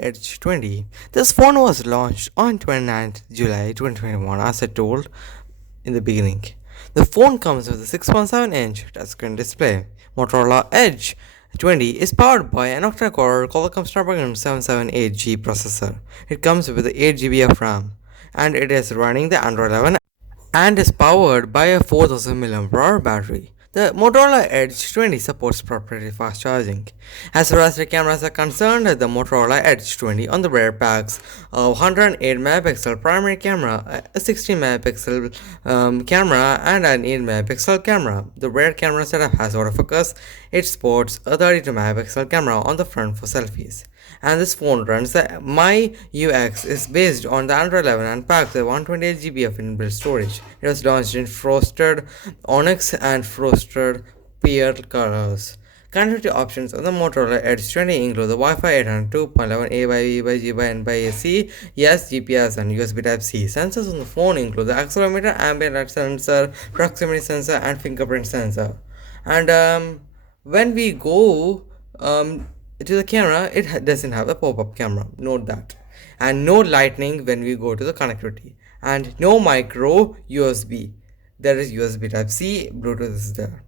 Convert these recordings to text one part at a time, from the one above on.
Edge 20. This phone was launched on 29th July 2021 as I told in the beginning. The phone comes with a 6.7-inch touchscreen display. Motorola Edge 20 is powered by an octa-core Qualcomm Snapdragon 778G processor. It comes with 8 GB of RAM and it is running the Android 11 and is powered by a 4000 mAh battery. The Motorola Edge 20 supports proprietary fast charging. As far as the cameras are concerned, the Motorola Edge 20 on the rear packs a 108 megapixel primary camera, a 16 megapixel camera, and an 8 megapixel camera. The rear camera setup has autofocus. It sports a 32 megapixel camera on the front for selfies. And this phone runs the My UX is based on the Android 11 and packs the 128 GB of inbuilt storage. It was launched in frosted onyx and frosted pear colors. Connectivity options on the Motorola Edge 20 include the Wi-Fi 802.11 A by B by G by N by AC, yes, GPS, and USB Type-C. Sensors on the phone include the accelerometer, ambient light sensor, proximity sensor, and fingerprint sensor. And when we go to the camera, it doesn't have a pop-up camera. Note that. And no lightning when we go to the connectivity. And no micro USB. There is USB Type-C, Bluetooth is there.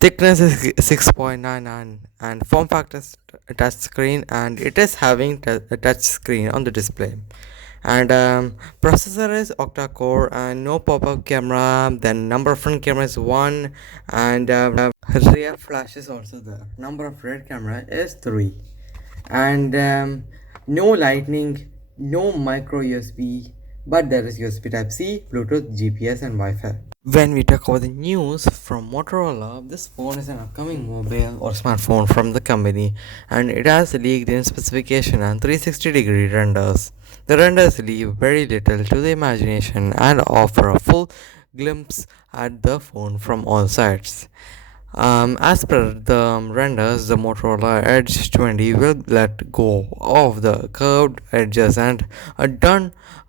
Thickness is 6.99 and form factor is touch screen and it is having a touch screen on the display. And processor is octa-core and no pop-up camera. Then number of front camera is 1 and rear flash is also there. Number of rear camera is 3 and no lightning, no micro USB, but there is USB Type-C, Bluetooth, GPS, and Wi-Fi. When we talk about the news from Motorola, this phone is an upcoming mobile or smartphone from the company and it has leaked in specification and 360-degree renders. The renders leave very little to the imagination and offer a full glimpse at the phone from all sides. As per the renders, the Motorola Edge 20 will let go of the curved edges and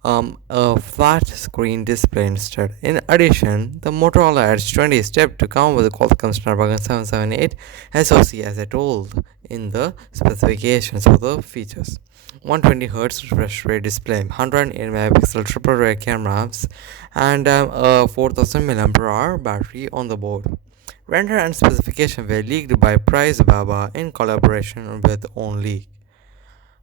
a flat screen display instead. In addition, the Motorola Edge 20 is tipped to come with a Qualcomm Snapdragon 778 SoC as I told in the specifications for the features. 120Hz refresh rate display, 108 megapixel triple rear cameras, and a 4000 mAh battery on the board. Render and specification were leaked by Price Baba in collaboration with OnLeak.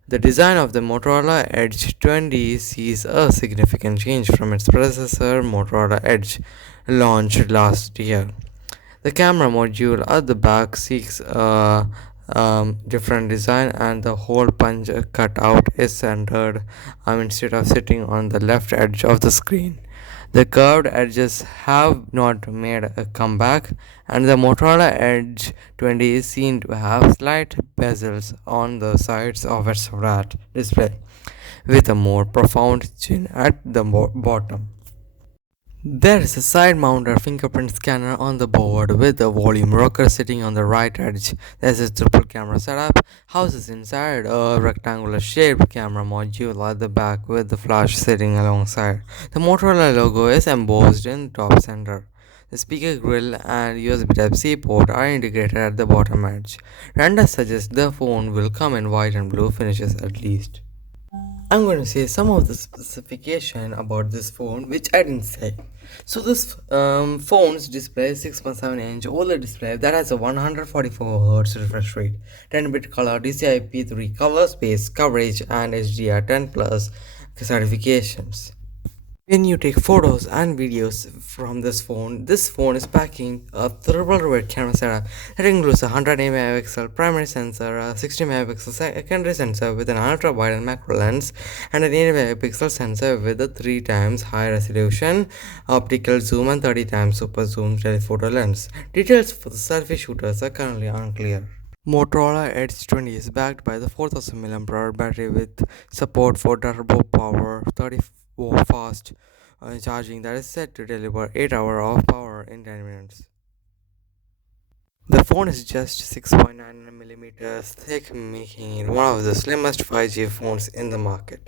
The design of the Motorola Edge 20 sees a significant change from its predecessor Motorola Edge, launched last year. The camera module at the back seeks a different design and the whole punch cutout is centered instead of sitting on the left edge of the screen. The curved edges have not made a comeback, and the Motorola Edge 20 is seen to have slight bezels on the sides of its flat display, with a more profound chin at the bottom. There is a side-mounted fingerprint scanner on the board with a volume rocker sitting on the right edge. There's a triple camera setup, houses inside a rectangular shaped camera module at the back with the flash sitting alongside. The Motorola logo is embossed in top center. The speaker grill and USB Type-C port are integrated at the bottom edge. Render suggests the phone will come in white and blue finishes at least. I'm going to say some of the specification about this phone which I didn't say. So this phone's display is 6.7-inch OLED display that has a 144Hz refresh rate, 10-bit color, DCI-P3 color space coverage, and HDR10 plus certifications. When you take photos and videos from this phone is packing a triple rear camera setup that includes a 108 megapixel primary sensor, a 60 megapixel secondary sensor with an ultra wide and macro lens, and an 80 megapixel sensor with a 3 times high resolution optical zoom and 30 times super zoom telephoto lens. Details for the selfie shooters are currently unclear. Motorola Edge 20 is backed by the 4000 mAh battery with support for turbo power 30 fast charging that is set to deliver 8 hours of power in 10 minutes. The phone is just 6.9 millimeters thick, making it one of the slimmest 5G phones in the market.